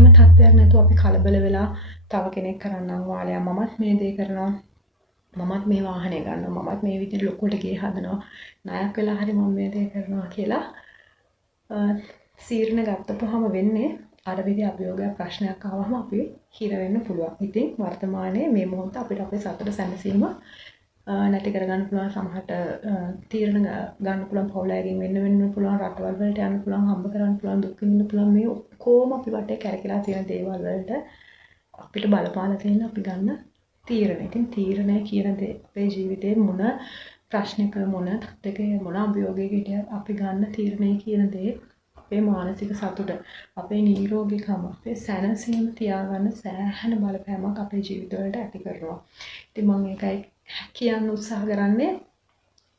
එහෙම තත්ත්වයක් නැතුව අපි කලබල වෙලා තව කෙනෙක් කරන්නම් වාලයා මමත් මේ දේ කරනවා මමත් මේ වාහනේ ගන්නවා මමත් මේ විදිහට ලොකුවට ගේ හදනවා ණයක් වෙලා හරි මම මේ දේ කරනවා කියලා සීරණ ගත්තපුවාම වෙන්නේ අර විදිහ අභියෝගයක් ප්‍රශ්නයක් ආවම අපි හිර වෙන්න පුළුවන්. ඉතින් වර්තමානයේ මේ මොහොත අපිට අපේ සතුට සැනසීම නැති කරගන්න පුළුවන් සමහරට තීරණ ගන්න පුළුවන් පවුලයකින් වෙන්න පුළුවන් රටවල් වලට යන්න පුළුවන් හම්බ කරන්න පුළුවන් දුක් විඳින්න පුළුවන් මේ ඔක්කොම අපි වටේ කැරකිලා තියෙන දේවල් වලට අපිට බලපාලා තියෙන අපි ගන්න තීරණ. ඉතින් තීරණය කියන දේ අපේ ජීවිතේ මොන ප්‍රශ්නක මොන තත්ත්වයක මොන අභියෝගයක හිටියත් අපි ගන්න තීරණය කියන දේ අපේ මානසික සතුට අපේ නිරෝගීකම අපේ සැනසීම තියාගන්න සෑහෙන බලපෑමක් අපේ ජීවිතවලට ඇති කරනවා. ඉතින් මම ඒකයි කියන්න උත්සාහ කරන්නේ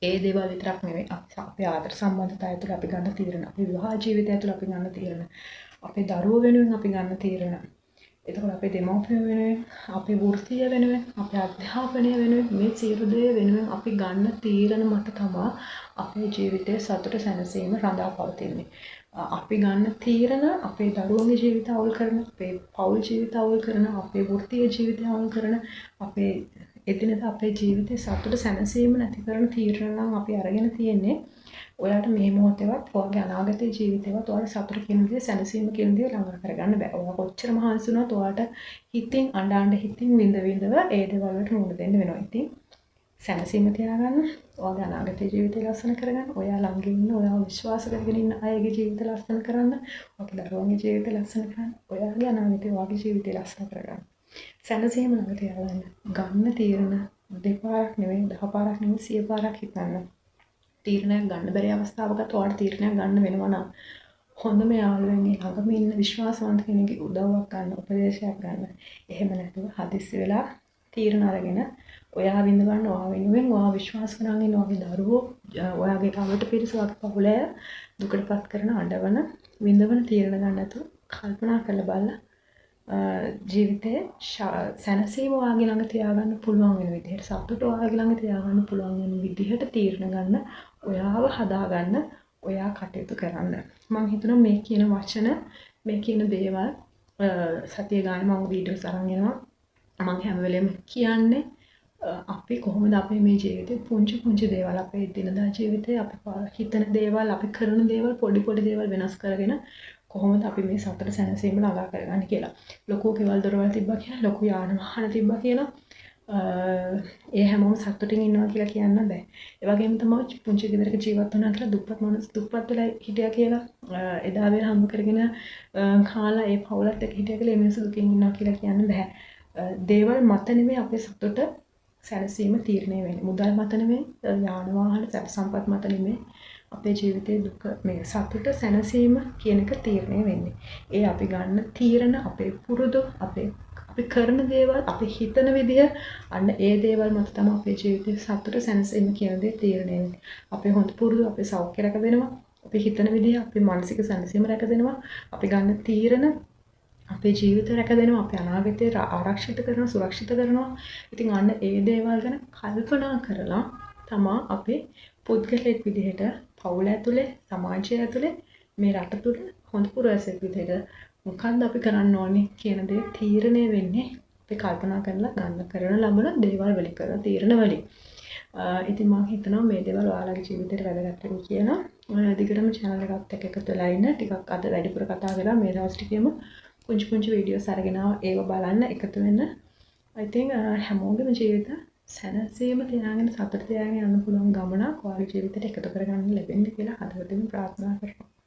ඒ දේවල් විතරක් නෙවෙයි අපේ ආදර සම්බන්ධතාවය තුළ අපි ගන්න තීරණ අපේ විවාහ ජීවිතය තුළ අපි ගන්න තීරණ අපේ දරුවෝ වෙනුවෙන් අපි ගන්න තීරණ එතකොට අපේ දෙමව්පියෝ වෙනුවෙන් අපේ වෘත්තිය වෙනුවෙන් අපේ අධ්‍යාපනය වෙනුවෙන් මේ සියලු දේ වෙනුවෙන් අපි ගන්න තීරණ මත තමයි අපේ ජීවිතයේ සතුට සැනසීම රඳා පවතින්නේ. අපි ගන්න තීරණ අපේ දරුවන්ගේ ජීවිත අවුල් කරන අපේ පෞල් ජීවිත අවුල් කරන අපේ වෘත්තීය ජීවිතය අවුල් කරන අපේ එදිනෙදා අපේ ජීවිතේ සතුට සැනසීම නැති කරන තීරණ නම් අපි අරගෙන තියෙන්නේ ඔයාලට මේ මොහොතේවත් ඔයාගේ අනාගත ජීවිතේවත් ඔයාලට සතුට කියන දේ සැනසීම කියන දේ ළඟ කරගන්න බෑ. ඔයා කොච්චර මහන්සි වුණත් ඔයාලට හිතින් අඬ හිතින් විඳ ඒ දේවල් වලට මුහුණ දෙන්න වෙනවා. ඉතින් සැනසීම තියාගන්න, ඔයාගේ අනාගත ජීවිතය ලස්සන කරගන්න, ඔයා ළඟ ඉන්න ඔයාව විශ්වාස කරගෙන ඉන්න අයගේ ජීවිත ලස්සන කරන්න, ඔයාගේ දරුවන්ගේ ජීවිත ලස්සන කරන්න, ඔයාගේ අනාගතය ඔයාගේ ජීවිතය ලස්සන කරගන්න. සැනසීම ළඟ තියාගන්න. ගන්න තීරණ දෙපාරක් නෙවෙයි 10 පාරක් නෙවෙයි 100 පාරක් හිතන්න. තීරණයක් ගන්න බැරි අවස්ථාවකට ඔයාලට තීරණයක් ගන්න වෙනවා නම් හොඳම යාළුවෙන්ගේ ළඟම ඉන්න විශ්වාසවන්ත කෙනෙක්ගේ උදව්වක් ගන්න, උපදේශයක් ගන්න. එහෙම නැතුව හදිස්සි වෙලා තීරණ අරගෙන ඔයා විඳ ගන්න ඔයා වෙනුවෙන් ඔයා විශ්වාස කරන් ඉන්න ඔයාගේ දරුවෝ ඔයාගේ කවට පිරිස වගේ පවුලය දුකටපත් කරන අඬවන විඳවන තීරණ ගන්න නැතුව කල්පනා කරලා බලලා ජීවිතේ සැනසීම ඔයාගේ ළඟ තියාගන්න පුළුවන් වෙන විදිහට සතුට ඔයාගේ ළඟ තියාගන්න පුළුවන් වෙන විදිහට තීරණ ගන්න ඔයාව හදාගන්න ඔයා කටයුතු කරන්න. මම හිතනවා මේ කියන වචන මේ කියන දේවල් සතිය ගානේ මම වීඩියෝස් අරන් එනවා. මම හැම වෙලේම කියන්නේ අපි කොහොමද අපේ මේ ජීවිතේ පුංචි දේවල් අපේ දිනදා ජීවිතේ අපි හිතන දේවල් අපි කරන දේවල් පොඩි දේවල් වෙනස් කරගෙන කොහොමද අපි මේ සතුට සැනසීම ළඟා කරගන්නේ කියලා. ලොකු කෙවල් දොරවල් තිබ්බා කියලා ලොකු යාන වාහන තිබ්බා කියලා ඒ හැමෝම සතුටින් ඉන්නවා කියලා කියන්න බෑ. ඒ වගේම තමයි පුංචි ගෙදරක ජීවත් වුණා කියලා දුප්පත් මිනිස් දුප්පත් වෙලා හිටියා කියලා එදා වේ හම්බ කරගෙන කාලා ඒ පවුලත් එක්ක හිටියා කියලා මේ මිනිස්සු දුකින් ඉන්නවා කියලා කියන්න බෑ. දේවල් මත නෙමෙයි අපේ සතුට සැනසීම තීරණය වෙන්නේ. මුදල් මත නෙමෙයි, යාන වාහන සැප සම්පත් මත නෙමෙයි. අපේ ජීවිතයේ දුක මේ සතුට සැනසීම කියන එක තීරණය වෙන්නේ. ඒ අපි ගන්න තීරණ අපේ පුරුදු අපි කරන දේවල් අපි හිතන විදිය අන්න ඒ දේවල් මත තමයි අපේ ජීවිතයේ සතුට සැනසීම කියන දේ තීරණය වෙන්නේ. අපේ හොඳ පුරුදු අපේ සෞඛ්‍ය රැක දෙනවා. අපි හිතන විදිය අපේ මානසික සැනසීම රැක දෙනවා. අපි ගන්න තීරණ අපේ ජීවිතය රැක දෙනවා. අපේ අනාගතය ආරක්ෂිත කරනවා, සුරක්ෂිත කරනවා. ඉතින් අන්න ඒ දේවල් ගැන කල්පනා කරලා තමයි අපි පුද්ගලයෙක් විදිහට පවුල ඇතුලේ, සමාජය ඇතුලේ, මේ රට තුළ හොඳ පුරවැසියෙක් විදිහට මොකක්ද අපි කරන්න ඕනේ කියන දේ තීරණය වෙන්නේ අපි කල්පනා කරලා ගන්න කරන ලබන දේවල් වලින් කරන තීරණ වලින්. ඉතින් මම හිතනවා මේ දේවල් ඔයාලගේ ජීවිතේට වැදගත් වෙයි කියලා. දිගටම channel එකත් එක්ක එකතු වෙලා ඉන්න ටිකක් අද වැඩිපුර කතා කරලා මේ දවස් ටිකේම පුංචි වීඩියෝස් අරගෙන ඒව බලන්න එකතු වෙන්න. I think හැමෝගෙම ජීවිත සැනසීම තියාගෙන සතුට තියාගෙන යන්න පුළුවන් ගමනක් ඔයාගේ ජීවිතේට එකතු කරගන්න ලැබෙන්න කියලා හදවතින් ප්‍රාර්ථනා කරනවා.